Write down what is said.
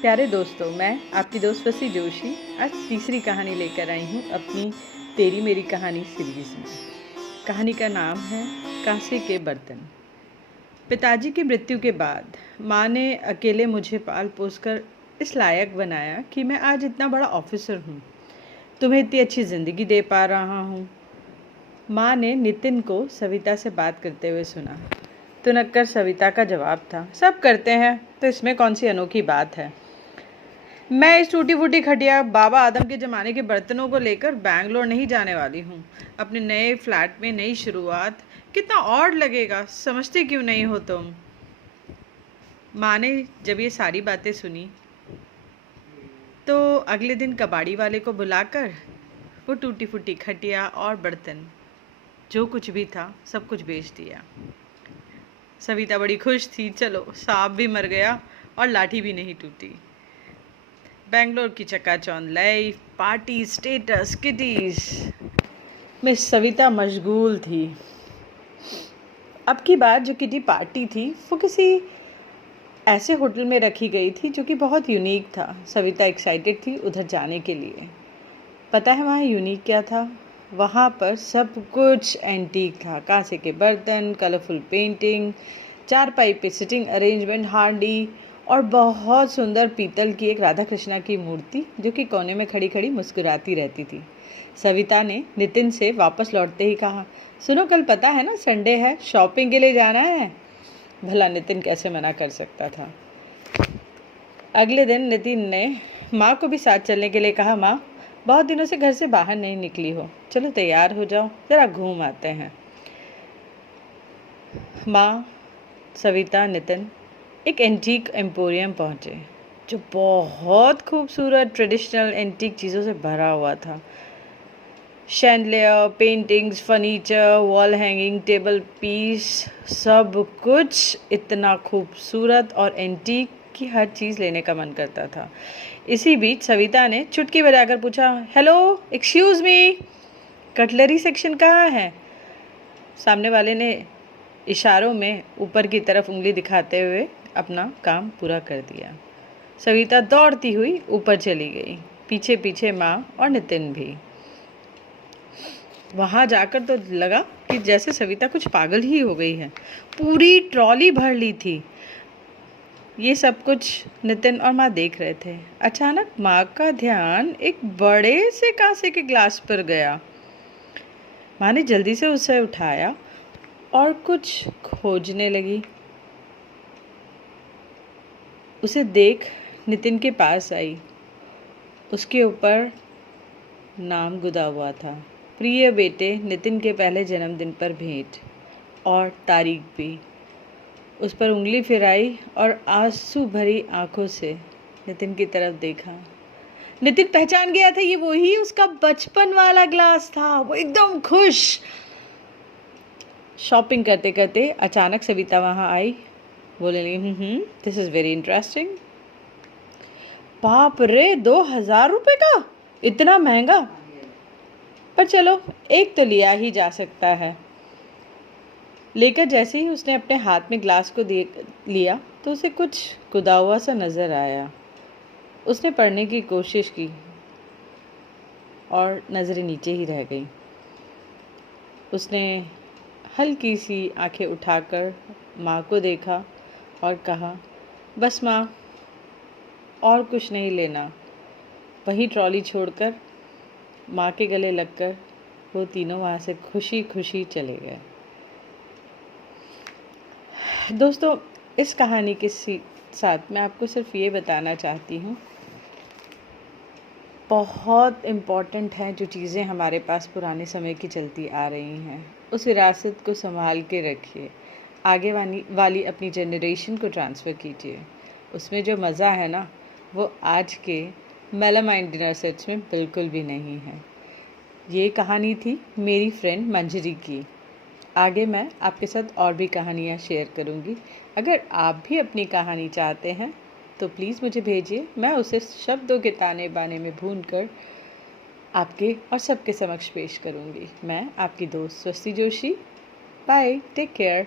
प्यारे दोस्तों, मैं आपकी दोस्त वसी जोशी आज तीसरी कहानी लेकर आई हूँ अपनी तेरी मेरी कहानी सीरीज़ में। कहानी का नाम है कांसे के बर्तन। पिताजी की मृत्यु के बाद माँ ने अकेले मुझे पाल पोस कर इस लायक बनाया कि मैं आज इतना बड़ा ऑफिसर हूँ, तुम्हें इतनी अच्छी ज़िंदगी दे पा रहा हूँ। माँ ने नितिन को सविता से बात करते हुए सुना। तुनक्कर सविता का जवाब था, सब करते हैं तो इसमें कौन सी अनोखी बात है। मैं इस टूटी फूटी खटिया बाबा आदम के ज़माने के बर्तनों को लेकर बैंगलोर नहीं जाने वाली हूँ। अपने नए फ्लैट में नई शुरुआत, कितना ऑड लगेगा, समझते क्यों नहीं हो तुम। माँ ने जब ये सारी बातें सुनी तो अगले दिन कबाड़ी वाले को बुलाकर वो टूटी फूटी खटिया और बर्तन जो कुछ भी था सब कुछ बेच दिया। सविता बड़ी खुश थी, चलो सांप भी मर गया और लाठी भी नहीं टूटी। बेंगलोर की चकाचौंध लाइफ, पार्टी, स्टेटस, किटीज में सविता मशगूल थी। अब की बार जो किटी पार्टी थी वो किसी ऐसे होटल में रखी गई थी जो कि बहुत यूनिक था। सविता एक्साइटेड थी उधर जाने के लिए। पता है वहाँ यूनिक क्या था? वहाँ पर सब कुछ एंटीक था। कांसे के बर्तन, कलरफुल पेंटिंग, चारपाई पे सिटिंग अरेंजमेंट, हांडी और बहुत सुंदर पीतल की एक राधा कृष्णा की मूर्ति जो कि कोने में खड़ी खड़ी मुस्कुराती रहती थी। सविता ने नितिन से वापस लौटते ही कहा, सुनो कल पता है ना संडे है, शॉपिंग के लिए जाना है। भला नितिन कैसे मना कर सकता था। अगले दिन नितिन ने माँ को भी साथ चलने के लिए कहा, माँ बहुत दिनों से घर से बाहर नहीं निकली हो, चलो तैयार हो जाओ, ज़रा घूम आते हैं। माँ, सविता, नितिन एक एंटीक एम्पोरियम पहुँचे जो बहुत खूबसूरत ट्रेडिशनल एंटीक चीज़ों से भरा हुआ था। Chandelier, paintings, furniture, wall hanging, table piece, सब कुछ इतना खूबसूरत और एंटीक कि हर चीज़ लेने का मन करता था। इसी बीच सविता ने चुटकी बजाकर पूछा, hello excuse me, cutlery section कहाँ है? सामने वाले ने इशारों में ऊपर की तरफ उंगली दिखाते हुए अपना काम पूरा कर दिया। सविता दौड़ती हुई ऊपर चली गई, पीछे पीछे माँ और नितिन भी। वहाँ जाकर तो लगा कि जैसे सविता कुछ पागल ही हो गई है। पूरी ट्रॉली भर ली थी। ये सब कुछ नितिन और माँ देख रहे थे। अचानक माँ का ध्यान एक बड़े से कांसे के ग्लास पर गया। माँ ने जल्दी से उसे उठाया और कुछ खोजने लगी। उसे देख नितिन के पास आई। उसके ऊपर नाम गुदा हुआ था, प्रिय बेटे नितिन के पहले जन्मदिन पर भेंट, और तारीख भी। उस पर उंगली फिराई और आंसू भरी आंखों से नितिन की तरफ देखा। नितिन पहचान गया था, ये वही उसका बचपन वाला ग्लास था। वो एकदम खुश। शॉपिंग करते करते अचानक सविता वहाँ आई। बोले लगी, दिस इज़ वेरी इंटरेस्टिंग। बाप रे, 2000 रुपये का, इतना महंगा। पर चलो एक तो लिया ही जा सकता है। लेकर जैसे ही उसने अपने हाथ में ग्लास को लिया तो उसे कुछ खुदा हुआ सा नज़र आया। उसने पढ़ने की कोशिश की और नज़रें नीचे ही रह गई। उसने हल्की सी आंखें उठाकर माँ को देखा और कहा, बस माँ, और कुछ नहीं लेना। वही ट्रॉली छोड़कर माँ के गले लगकर वो तीनों वहाँ से खुशी खुशी चले गए। दोस्तों, इस कहानी के साथ मैं आपको सिर्फ ये बताना चाहती हूँ, बहुत इम्पॉर्टेंट है जो चीज़ें हमारे पास पुराने समय की चलती आ रही हैं, उस विरासत को संभाल के रखिए। आगे वाली अपनी जनरेशन को ट्रांसफ़र कीजिए। उसमें जो मज़ा है ना, वो आज के मेलामाइन डिनर सेट्स में बिल्कुल भी नहीं है। ये कहानी थी मेरी फ्रेंड मंजरी की। आगे मैं आपके साथ और भी कहानियाँ शेयर करूँगी। अगर आप भी अपनी कहानी चाहते हैं तो प्लीज़ मुझे भेजिए। मैं उसे शब्दों के ताने बाने में भूनकर आपके और सबके समक्ष पेश करूँगी। मैं आपकी दोस्त स्वस्ति जोशी। Bye, take care.